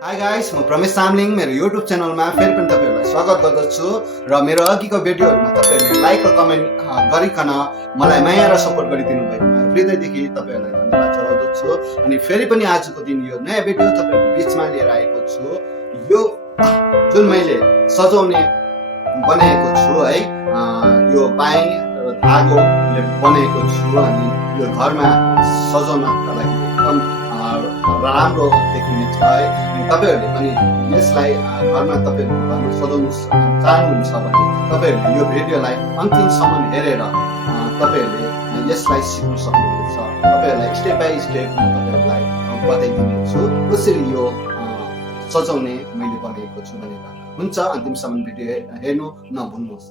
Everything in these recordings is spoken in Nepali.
हाई गाइस, म प्रमेश सामलिङ मेरो युट्युब च्यानलमा फेरि पनि तपाईँहरूलाई स्वागत गर्दछु र मेरो अघिको भिडियोहरूमा तपाईँहरूले लाइक र कमेन्ट गरिकन मलाई माया र सपोर्ट गरिदिनु भएकोमा हृदयदेखि तपाईँहरूलाई धन्यवाद चढाउँदछु। अनि फेरि पनि आजको दिन यो नयाँ भिडियो तपाईँहरूको बिचमा लिएर आएको छु। यो जुन मैले सजाउने बनाएको छु है, यो पाएँ र धागोले बनाएको छु अनि यो घरमा सजाउनका लागि एकदम राम्रो देखिने छ है। अनि तपाईँहरूले पनि यसलाई घरमा तपाईँहरूको घरमा सजाउनु चाहनुहुन्छ भने तपाईँहरूले यो भिडियोलाई अन्तिमसम्म हेरेर तपाईँहरूले यसलाई सिक्न सक्नुहुन्छ। तपाईँहरूलाई स्टेप बाई स्टेप तपाईँहरूलाई बताइदिनेछु कसरी यो सजाउने मैले बनाएको छु भनेर। हुन्छ, अन्तिमसम्म भिडियो हेर्नु नभुल्नुहोस्।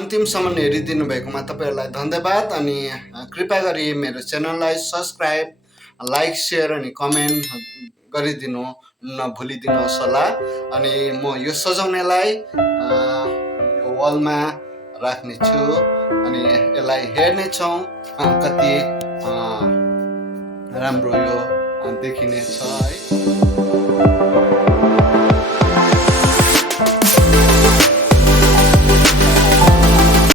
अन्तिमसम्म हेरिदिनु भएकोमा तपाईँहरूलाई धन्यवाद अनि कृपया गरी मेरो च्यानललाई सब्सक्राइब लाइक सेयर अनि कमेन्ट गरिदिनु नभुलिदिनुहोस् होला अनि म यो सजाउनेलाई यो वालमा राख्नेछु अनि यसलाई हेर्नेछौँ कति राम्रो यो देखिनेछ है।